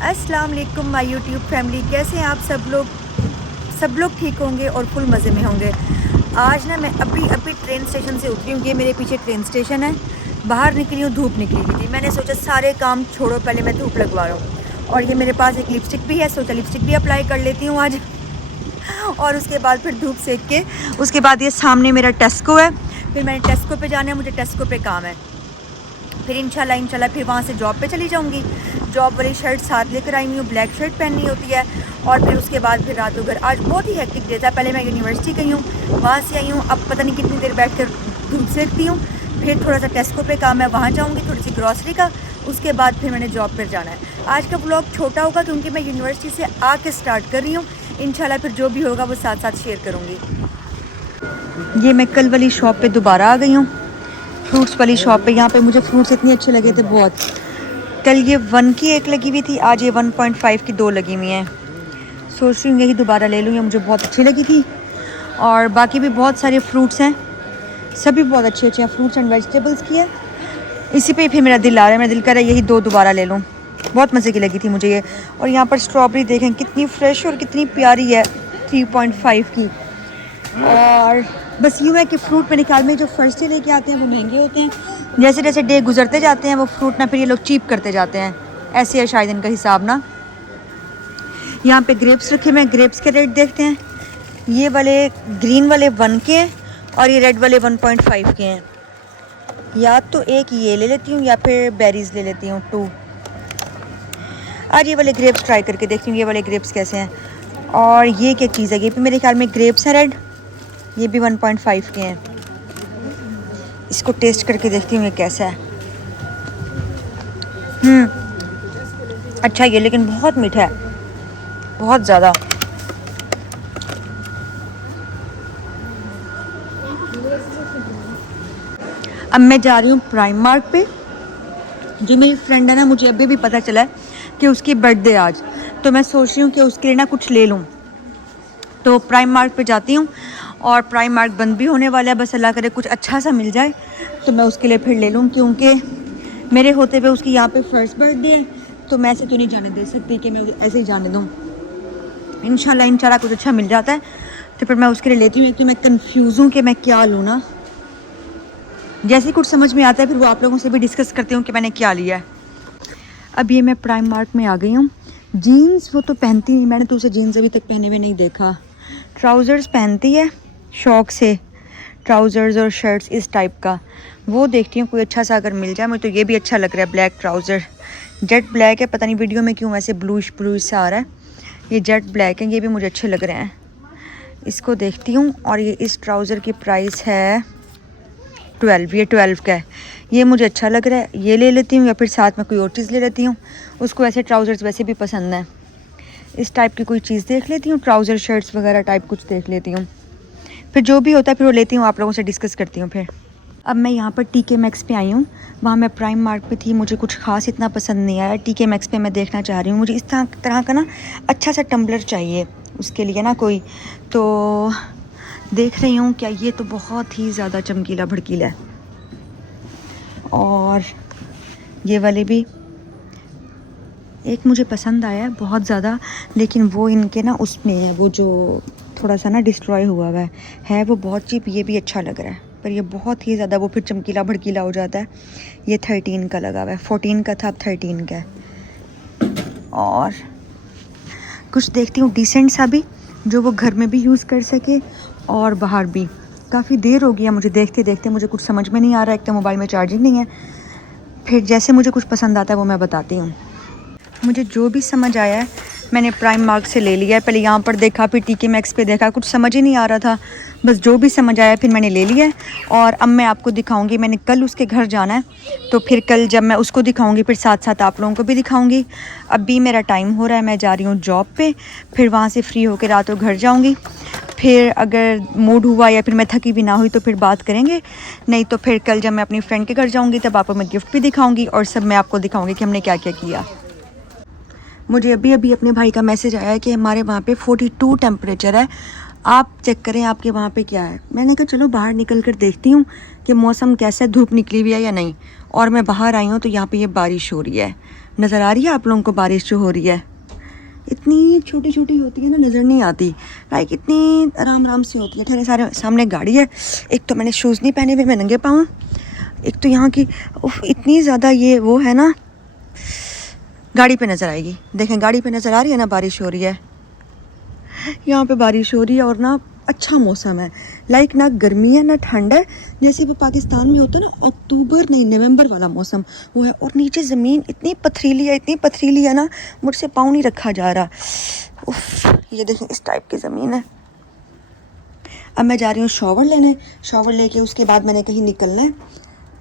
अस्सलाम वालेकुम my YouTube family, कैसे हैं आप सब लोग ठीक होंगे और फुल मज़े में होंगे। आज ना मैं अभी ट्रेन स्टेशन से उतरी हूँ। ये मेरे पीछे ट्रेन स्टेशन है। बाहर निकली हूँ, धूप निकली हुई थी। मैंने सोचा सारे काम छोड़ो, पहले मैं धूप लगवा रहा हूँ। और ये मेरे पास एक लिपस्टिक भी है, सोचा लिपस्टिक भी अप्लाई कर लेती हूँ आज। और उसके बाद फिर धूप सेक के उसके बाद ये सामने मेरा टेस्को है। फिर मैंने टेस्को पे जाना है, मुझे टेस्को पे काम है। फिर इंशाल्लाह फिर वहाँ से जॉब पे चली जाऊँगी। जॉब वाली शर्ट साथ लेकर आई हूँ, ब्लैक शर्ट पहननी होती है। और फिर उसके बाद फिर रात को घर। आज बहुत ही हेक्टिक डे था। पहले मैं यूनिवर्सिटी गई हूँ, वहाँ से आई हूँ। अब पता नहीं कितनी देर बैठ कर धूप सेकती हूँ। फिर थोड़ा सा टेस्को पे काम है, वहाँ जाऊँगी, थोड़ी सी ग्रॉसरी का। उसके बाद फिर मैंने जॉब पर जाना है। आज का व्लॉग छोटा होगा क्योंकि मैं यूनिवर्सिटी से आके स्टार्ट कर रही हूँ। इंशाल्लाह फिर जो भी होगा वो साथ साथ शेयर करूँगी। ये मैं कल वाली शॉप पे दोबारा आ गई हूँ, फ्रूट्स वाली शॉप पे। यहाँ पे मुझे फ्रूट्स इतने अच्छे लगे थे बहुत। कल ये 1 की एक लगी हुई थी, आज ये 1.5 की 2 लगी हुई हैं। सोच रही हूँ यही दोबारा ले लूँ, ये मुझे बहुत अच्छी लगी थी। और बाकी भी बहुत सारे फ्रूट्स हैं, सभी बहुत अच्छे अच्छे हैं। फ्रूट्स एंड वेजिटेबल्स की है। इसी पे फिर मेरा दिल आ रहा है, मेरा दिल कर रहा है यही 2 दोबारा ले लूँ। बहुत मज़े की लगी थी मुझे ये। और यहाँ पर स्ट्रॉबेरी देखें कितनी फ्रेश और कितनी प्यारी है, 3.5 की। और बस यूँ है कि फ्रूट मेरे ख्याल में जो फर्स्ट डे लेके आते हैं वो महंगे होते हैं। जैसे जैसे डे गुजरते जाते हैं वो फ्रूट ना फिर ये लोग चीप करते जाते हैं। ऐसे है शायद इनका हिसाब ना। यहाँ पे ग्रेप्स रखे हुए हैं, ग्रेप्स के रेट देखते हैं। ये वाले ग्रीन वाले 1 के हैं और ये रेड वाले 1.5 के हैं। या तो एक ये ले लेती हूँ या फिर बेरीज ले लेती हूँ 2। आज ये वाले ग्रेप्स ट्राई करके देखती हूँ ये वाले ग्रेप्स कैसे हैं। और ये क्या चीज़ है, ये भी मेरे ख्याल में ग्रेप्स हैं रेड, ये भी 1.5 के हैं। इसको टेस्ट करके देखती हूँ ये कैसा है। अच्छा ये लेकिन बहुत मीठा है, बहुत ज़्यादा। अब मैं जा रही हूँ प्राइम मार्ट पे। जो मेरी फ्रेंड है ना, मुझे अभी भी पता चला है कि उसकी बर्थडे आज, तो मैं सोच रही हूँ कि उसके लिए ना कुछ ले लूँ। तो प्राइम मार्ट पे जाती हूँ। और प्राइम मार्ट बंद भी होने वाला है, बस अल्लाह करे कुछ अच्छा सा मिल जाए तो मैं उसके लिए फिर ले लूँ। क्योंकि मेरे होते हुए उसकी यहाँ पे फर्स्ट बर्थडे है, तो मैं ऐसे तो नहीं जाने दे सकती कि मैं ऐसे ही जाने दूँ। इंशाल्लाह कुछ अच्छा मिल जाता है तो फिर मैं उसके लिए लेती हूँ। एक तो मैं कन्फ्यूज़ हूँ कि मैं क्या लूँ ना। जैसे कुछ समझ में आता है फिर वो आप लोगों से भी डिस्कस करती हूँ कि मैंने क्या लिया है। अब ये मैं प्राइम मार्ट में आ गई हूँ। जीन्स वो तो पहनती नहीं, मैंने तो उसे जीन्स अभी तक पहने हुए नहीं देखा। ट्राउज़र्स पहनती है शौक़ से, ट्राउज़र्स और शर्ट्स इस टाइप का। वो देखती हूँ कोई अच्छा सा अगर मिल जाए। मुझे तो ये भी अच्छा लग रहा है, ब्लैक ट्राउज़र, जेट ब्लैक है। पता नहीं वीडियो में क्यों ऐसे ब्लूइश सा आ रहा है। ये जेट ब्लैक है, ये भी मुझे अच्छे लग रहे हैं। इसको देखती हूँ। और ये इस ट्राउज़र की प्राइस है 12, ये 12 का है। ये मुझे अच्छा लग रहा है, ये ले लेती हूँ। या फिर साथ में कोई और चीज़ ले लेती हूँ। उसको ऐसे ट्राउज़र्स वैसे भी पसंद है, इस टाइप की कोई चीज़ देख लेती हूँ। ट्राउज़र शर्ट्स वगैरह टाइप कुछ देख लेती हूँ। फिर जो भी होता है फिर वो लेती हूँ, आप लोगों से डिस्कस करती हूँ फिर। अब मैं यहाँ पर TK Maxx पे आई हूँ। वहाँ मैं प्राइम मार्ट पे थी, मुझे कुछ ख़ास इतना पसंद नहीं आया। TK Maxx पे मैं देखना चाह रही हूँ। मुझे इस तरह का ना अच्छा सा टम्बलर चाहिए उसके लिए ना कोई। तो देख रही हूँ क्या, ये तो बहुत ही ज़्यादा चमकीला भड़कीला है। और ये वाले भी एक मुझे पसंद आया है बहुत ज़्यादा, लेकिन वो इनके ना उसमें है, वो जो थोड़ा सा ना डिस्ट्रॉय हुआ है वो बहुत चीप। ये भी अच्छा लग रहा है पर ये बहुत ही ज़्यादा वो फिर चमकीला भड़कीला हो जाता है। ये 13 का लगा हुआ है, 14 का था अब 13 का है। और कुछ देखती हूँ डिसेंट सा भी, जो वो घर में भी यूज़ कर सके और बाहर भी। काफ़ी देर हो गया मुझे देखते देखते, मुझे कुछ समझ में नहीं आ रहा है। एक तो मोबाइल में चार्जिंग नहीं है। फिर जैसे मुझे कुछ पसंद आता है वो मैं बताती हूँ। मुझे जो भी समझ आया है मैंने प्राइम मार्ट से ले लिया है। पहले यहाँ पर देखा, फिर TK Maxx पे देखा, कुछ समझ ही नहीं आ रहा था। बस जो भी समझ आया फिर मैंने ले लिया है। और अब मैं आपको दिखाऊंगी, मैंने कल उसके घर जाना है, तो फिर कल जब मैं उसको दिखाऊंगी फिर साथ साथ आप लोगों को भी दिखाऊंगी। अभी मेरा टाइम हो रहा है, मैं जा रही हूँ जॉब पे। फिर वहाँ से फ्री होकर रात को घर जाऊँगी। फिर अगर मूड हुआ या फिर मैं थकी भी ना हुई तो फिर बात करेंगे। नहीं तो फिर कल जब मैं अपनी फ्रेंड के घर जाऊँगी तब आपको मैं गिफ्ट भी दिखाऊँगी और सब मैं आपको दिखाऊँगी कि हमने क्या क्या किया। मुझे अभी अपने भाई का मैसेज आया है कि हमारे वहाँ पे 42 टेम्परेचर है, आप चेक करें आपके वहाँ पे क्या है। मैंने कहा चलो बाहर निकल कर देखती हूँ कि मौसम कैसा है, धूप निकली हुई है या नहीं। और मैं बाहर आई हूँ तो यहाँ पे ये बारिश हो रही है। नज़र आ रही है आप लोगों को बारिश जो हो रही है? इतनी छोटी छोटी होती है ना, नज़र नहीं आती। लाइक इतनी आराम आराम से होती है। ठहरे सारे सामने गाड़ी है। एक तो मैंने शूज़ नहीं पहने हुए, मैं नंगे पाँव। एक तो यहाँ की इतनी ज़्यादा ये वो है ना, गाड़ी पे नज़र आएगी। देखें गाड़ी पे नज़र आ रही है ना, बारिश हो रही है, यहाँ पे बारिश हो रही है और ना अच्छा मौसम है। लाइक ना गर्मी है ना ठंड है, जैसे वो पाकिस्तान में होता है ना अक्टूबर नहीं नवंबर वाला मौसम वो है। और नीचे ज़मीन इतनी पथरीली है, इतनी पथरीली है ना, मुझसे पाँव नहीं रखा जा रहा। उफ, ये देखें इस टाइप की ज़मीन है। अब मैं जा रही हूँ शॉवर लेने। शॉवर लेके उसके बाद मैंने कहीं निकलना है,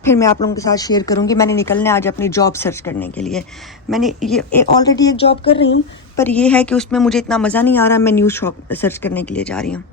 फिर मैं आप लोगों के साथ शेयर करूँगी। मैंने निकलना है आज अपनी जॉब सर्च करने के लिए। मैंने ये ऑलरेडी एक जॉब कर रही हूँ, पर ये है कि उसमें मुझे इतना मज़ा नहीं आ रहा। मैं न्यू जॉब सर्च करने के लिए जा रही हूँ।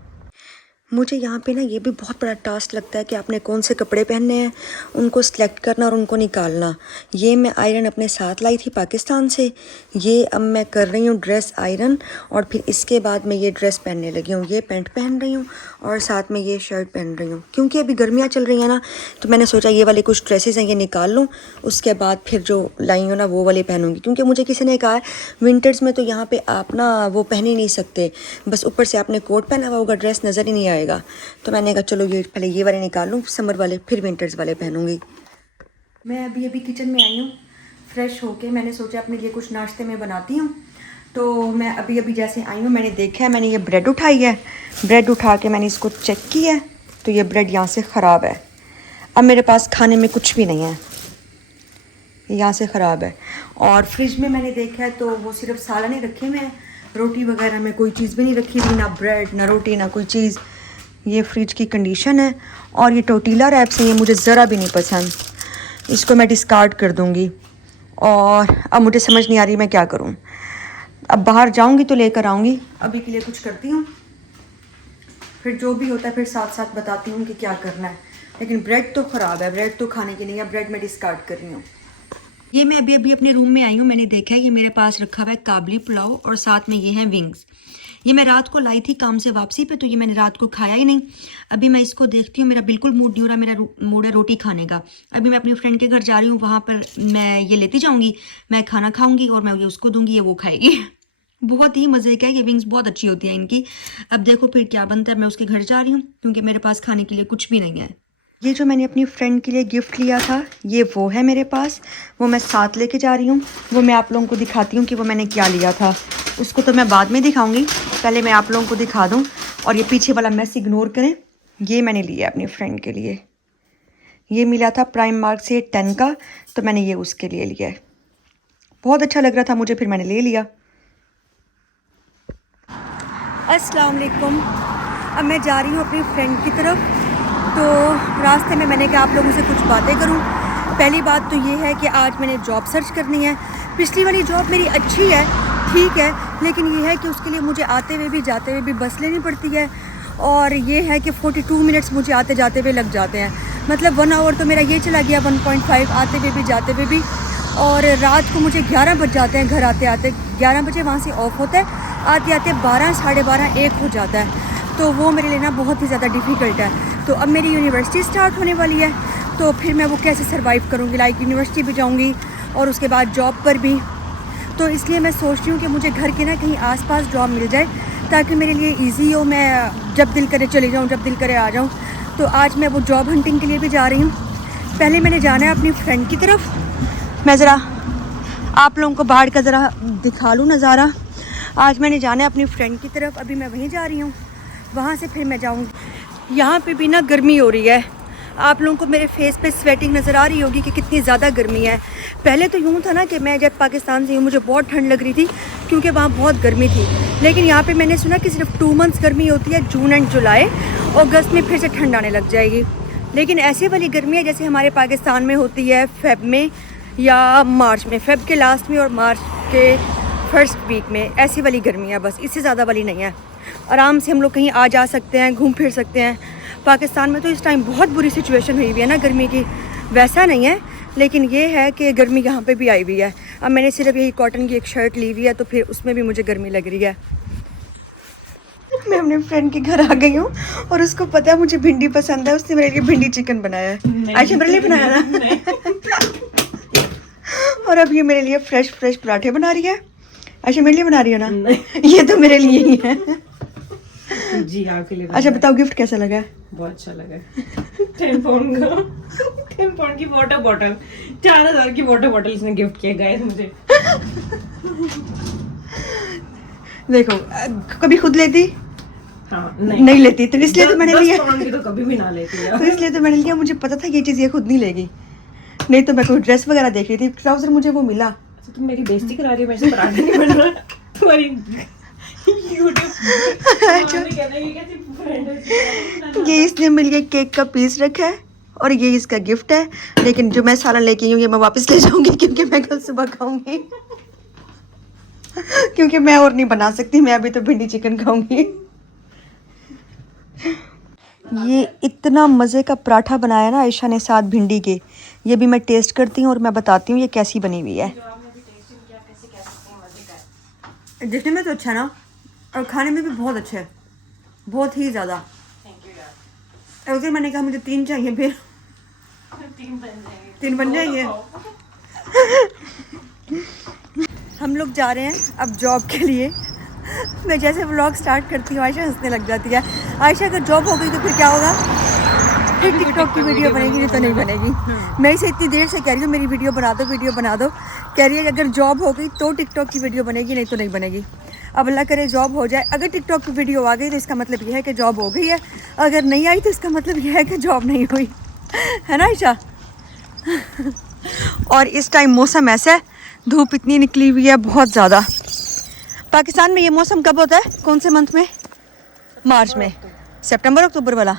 मुझे यहाँ पे ना ये भी बहुत बड़ा टास्क लगता है कि आपने कौन से कपड़े पहनने हैं, उनको सिलेक्ट करना और उनको निकालना। ये मैं आयरन अपने साथ लाई थी पाकिस्तान से। ये अब मैं कर रही हूँ ड्रेस आयरन, और फिर इसके बाद मैं ये ड्रेस पहनने लगी हूँ। ये पैंट पहन रही हूँ और साथ में ये शर्ट पहन रही हूँ, क्योंकि अभी गर्मियाँ चल रही हैं ना, तो मैंने सोचा ये वाले कुछ ड्रेसेस हैं ये निकाल लूँ, उसके बाद फिर जो लाई हूँ ना वो वाले पहनूँगी। क्योंकि मुझे किसी ने कहा है विंटर्स में तो यहाँ पर आप ना वो पहन ही नहीं सकते, बस ऊपर से आपने कोट पहना हुआ होगा, ड्रेस नज़र ही नहीं आएगा। तो मैंने कहा चलो ये पहले ये वाले निकाल लूँ समर वाले, फिर विंटर्स वाले पहनूंगी। मैं अभी किचन में आई हूँ फ्रेश होके। मैंने सोचा अपने लिए कुछ नाश्ते में बनाती हूँ। तो मैं अभी जैसे आई हूँ मैंने देखा है, मैंने ये ब्रेड उठाई है। ब्रेड उठा के मैंने इसको चेक किया है, तो ये ब्रेड यहाँ से ख़राब है। अब मेरे पास खाने में कुछ भी नहीं है, यहाँ से ख़राब है। और फ्रिज में मैंने देखा है तो वो सिर्फ सालाने रखे हुए हैं, रोटी वगैरह में कोई चीज़ भी नहीं रखी हुई, ना ब्रेड ना रोटी ना कोई चीज़। ये फ्रिज की कंडीशन है। और ये टोटीला रैप्स हैं, ये मुझे ज़रा भी नहीं पसंद, इसको मैं डिस्कार्ड कर दूँगी। और अब मुझे समझ नहीं आ रही मैं क्या करूँ। अब बाहर जाऊँगी तो लेकर आऊँगी, अभी के लिए कुछ करती हूँ, फिर जो भी होता है फिर साथ साथ बताती हूँ कि क्या करना है। लेकिन ब्रेड तो ख़राब है, ब्रेड तो खाने की नहीं है, ब्रेड मैं डिस्कार्ड कर रही हूँ। ये मैं अभी अपने रूम में आई हूँ, मैंने देखा है ये मेरे पास रखा हुआ है काबली पुलाव, और साथ में ये है विंग्स। ये मैं रात को लाई थी काम से वापसी पे, तो ये मैंने रात को खाया ही नहीं। अभी मैं इसको देखती हूँ, मेरा बिल्कुल मूड नहीं हो रहा, मेरा मूड है रोटी खाने का। अभी मैं अपनी फ्रेंड के घर जा रही हूँ, वहाँ पर मैं ये लेती जाऊँगी, मैं खाना खाऊँगी और मैं ये उसको दूँगी, ये वो खाएगी। बहुत ही मज़े का है, ये विंग्स बहुत अच्छी होती है इनकी। अब देखो फिर क्या बनता है। मैं उसके घर जा रही हूँ क्योंकि मेरे पास खाने के लिए कुछ भी नहीं है। ये जो मैंने अपनी फ्रेंड के लिए गिफ्ट लिया था ये वो है मेरे पास, वो मैं साथ लेके जा रही हूँ। वो मैं आप लोगों को दिखाती हूँ कि वो मैंने क्या लिया था। उसको तो मैं बाद में दिखाऊंगी, पहले मैं आप लोगों को दिखा दूँ। और ये पीछे वाला मैस इग्नोर करें। ये मैंने लिया अपनी फ्रेंड के लिए, ये मिला था प्राइम मार्क से 10 का, तो मैंने ये उसके लिए लिया है। बहुत अच्छा लग रहा था मुझे, फिर मैंने ले लिया। अस्सलाम वालेकुम। अब मैं जा रही हूँ अपनी फ्रेंड की तरफ। तो रास्ते में मैंने कहा आप लोगों से कुछ बातें करूं। पहली बात तो ये है कि आज मैंने जॉब सर्च करनी है। पिछली वाली जॉब मेरी अच्छी है, ठीक है, लेकिन ये है कि उसके लिए मुझे आते हुए भी जाते हुए भी बस लेनी पड़ती है। और ये है कि 42 मिनट्स मुझे आते जाते हुए लग जाते हैं, मतलब 1 आवर तो मेरा ये चला गया, 1.5 आते हुए भी जाते हुए भी। और रात को मुझे 11 बज जाते हैं घर आते आते। 11 बजे वहाँ से ऑफ होता है, आते आते 12, साढ़े 12, 1 हो जाता है। तो वो मेरे लिए ना बहुत ही ज़्यादा डिफ़िकल्ट है। तो अब मेरी यूनिवर्सिटी स्टार्ट होने वाली है, तो फिर मैं वो कैसे सर्वाइव करूँगी। लाइक यूनिवर्सिटी भी जाऊँगी और उसके बाद जॉब पर भी। तो इसलिए मैं सोच रही हूँ कि मुझे घर के ना कहीं आसपास जॉब मिल जाए ताकि मेरे लिए इजी हो, मैं जब दिल करे चले जाऊँ, जब दिल करे आ जाऊँ। तो आज मैं वो जॉब हंटिंग के लिए भी जा रही हूँ। पहले मैंने जाना है अपनी फ्रेंड की तरफ। मैं ज़रा आप लोगों को बाहर का ज़रा दिखा लूँ नज़ारा। आज मैंने जाना है अपनी फ्रेंड की तरफ, अभी मैं वहीं जा रही हूँ, वहाँ से फिर मैं जाऊँगी। यहाँ पे भी ना गर्मी हो रही है, आप लोगों को मेरे फेस पे स्वेटिंग नज़र आ रही होगी कि कितनी ज़्यादा गर्मी है। पहले तो यूँ था ना कि मैं जब पाकिस्तान से हूँ मुझे बहुत ठंड लग रही थी क्योंकि वहाँ बहुत गर्मी थी, लेकिन यहाँ पे मैंने सुना कि सिर्फ 2 मंथ्स गर्मी होती है, जून एंड जुलाई। अगस्त में फिर से ठंड आने लग जाएगी। लेकिन ऐसे वाली गर्मी है जैसे हमारे पाकिस्तान में होती है फेब में या मार्च में, फेब के लास्ट में और मार्च के फर्स्ट वीक में, ऐसी वाली गर्मी है बस, इससे ज़्यादा वाली नहीं है। आराम से हम लोग कहीं आ जा सकते हैं, घूम फिर सकते हैं। पाकिस्तान में तो इस टाइम बहुत बुरी सिचुएशन हुई हुई है ना गर्मी की, वैसा नहीं है, लेकिन ये है कि गर्मी यहाँ पे भी आई हुई है। अब मैंने सिर्फ यही कॉटन की एक शर्ट ली हुई है, तो फिर उसमें भी मुझे गर्मी लग रही है। मैं अपने फ्रेंड के घर आ गई हूँ और उसको पता है मुझे भिंडी पसंद है, उसने मेरे लिए भिंडी चिकन बनाया है। अच्छा मेरे लिए बनाया ना। और अब ये मेरे लिए फ्रेश फ्रेश पराठे बना रही है। अच्छा मेरे लिए बना रही हो ना? ये तो मेरे लिए ही है। जी आपके लिए। अच्छा बताओ गिफ्ट कैसा लगा? बहुत अच्छा लगा। 10 पाउंड का 10 पाउंड की वाटर बॉटल, 4000 की वाटर बॉटल इसने गिफ्ट किया गाइस मुझे। देखो कभी खुद लेती? हाँ नहीं लेती, तो इसलिए तो मैंने 10 लिया। पाउंड की तो कभी भी ना लेती है। तो इसलिए तो मैंने लिया, मुझे पता था ये चीज़ ये खुद नहीं लेगी। नहीं तो मैं कोई ड्रेस वगैरह देख रही थी, ट्राउजर मुझे वो मिला। अच्छा तुम मेरी बेइज्जती करा रही हो, मेरे से पराठा नहीं बन रहा तुम्हारी यूट्यूब। ये इसने मिल के केक का पीस रखा है और ये इसका गिफ्ट है। लेकिन जो मैं सालन लेके आई हूँ ये मैं वापस ले जाऊंगी क्योंकि मैं कल सुबह खाऊंगी। क्योंकि मैं और नहीं बना सकती, मैं अभी तो भिंडी चिकन खाऊंगी। ये इतना मज़े का पराठा बनाया ना आयशा ने साथ भिंडी के, ये भी मैं टेस्ट करती हूँ और मैं बताती हूँ ये कैसी बनी हुई है। दिखने में तो अच्छा ना, और खाने में भी बहुत अच्छा है, बहुत ही ज़्यादा। अगर मैंने कहा मुझे 3 चाहिए, फिर 3 बन जाएंगे। हम लोग जा रहे हैं अब जॉब के लिए। मैं जैसे व्लॉग स्टार्ट करती हूँ आयशा हंसने लग जाती है। आयशा अगर जॉब हो गई तो फिर क्या होगा? फिर टिकटॉक की वीडियो बनेगी, नहीं तो नहीं बनेगी। मैं इसे इतनी देर से कह रही हूँ मेरी वीडियो बना दो, वीडियो बना दो। कह रही है अगर जॉब हो गई तो टिकटॉक की वीडियो बनेगी, नहीं तो नहीं बनेगी। अब अल्लाह करे जॉब हो जाए। अगर टिकटॉक की वीडियो आ गई तो इसका मतलब यह है कि जॉब हो गई है, अगर नहीं आई तो इसका मतलब यह है कि जॉब नहीं हुई। है ना आयशा? और इस टाइम मौसम ऐसा है, धूप इतनी निकली हुई है बहुत ज़्यादा। पाकिस्तान में ये मौसम कब होता है, कौन से मंथ में? मार्च में, सितंबर अक्टूबर वाला।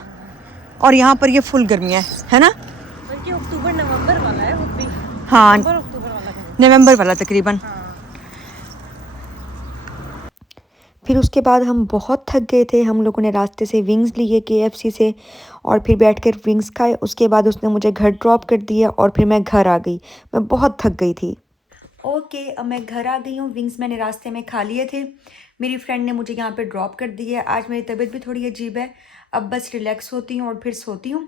और यहाँ पर ये फुल गर्मियाँ है ना? बल्कि अक्टूबर नवंबर वाला है वो भी। हाँ अक्टूबर वाला है। नवंबर वाला तकरीबन। हाँ। फिर उसके बाद हम बहुत थक गए थे। हम लोगों ने रास्ते से विंग्स लिए KFC से और फिर बैठकर विंग्स खाए। उसके बाद उसने मुझे घर ड्रॉप कर दिया और फिर मैं घर आ गई। मैं बहुत थक गई थी। ओके अब मैं घर आ गई हूँ। विंग्स मैंने रास्ते में खा लिए थे। मेरी फ्रेंड ने मुझे यहाँ पे ड्रॉप कर दिया। आज मेरी तबीयत भी थोड़ी अजीब है। अब बस रिलैक्स होती हूँ और फिर सोती हूँ।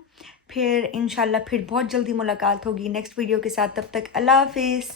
फिर इंशाल्लाह फिर बहुत जल्दी मुलाकात होगी नेक्स्ट वीडियो के साथ। तब तक अल्लाह हाफिज़।